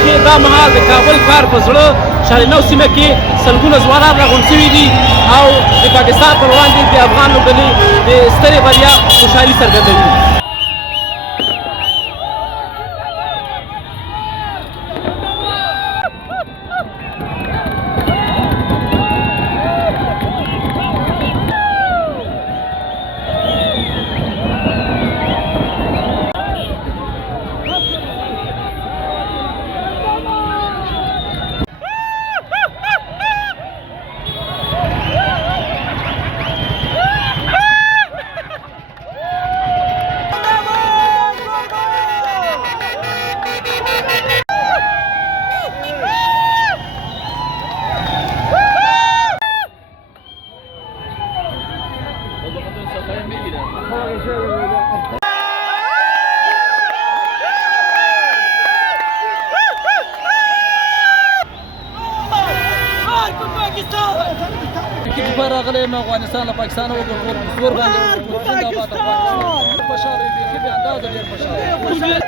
چې دا مهال د کابل ښار په زړه شالینو سیمه کې سلګونه ځوانان راغونډ شوي دي او د پاکستان پر وړاندې د افغان لوبډلې د سترې بریا خوشحالي څرګندوي. راغلی یم افغانستان له پاکستانه وګټل زور باندې خوشحاله یم بیخي بې اندازه ډېر خوشحاله یم.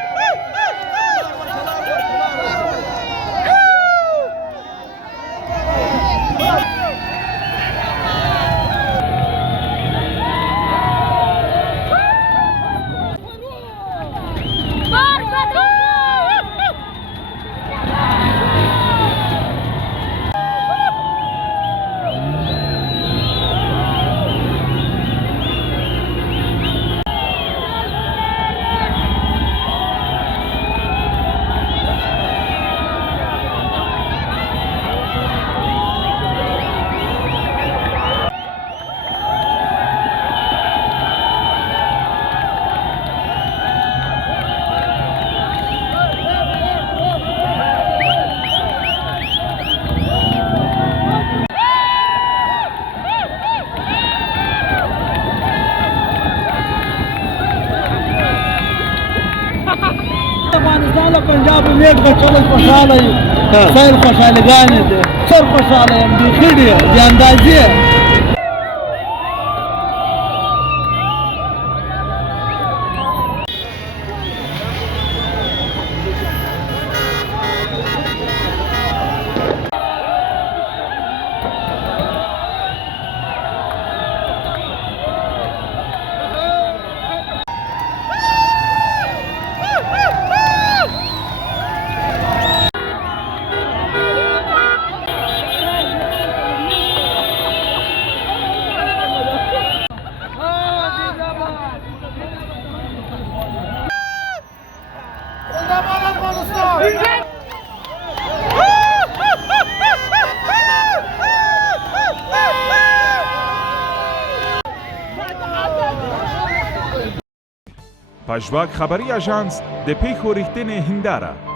افغانستان له پنجاب میټ ګټلو خوشحاله یم، خیر خوشحالګانې دي، سر خوشحاله یم بیخي ډېر بې اندازې. پژواک خبري اژانس د پیښو رښتینې هنداره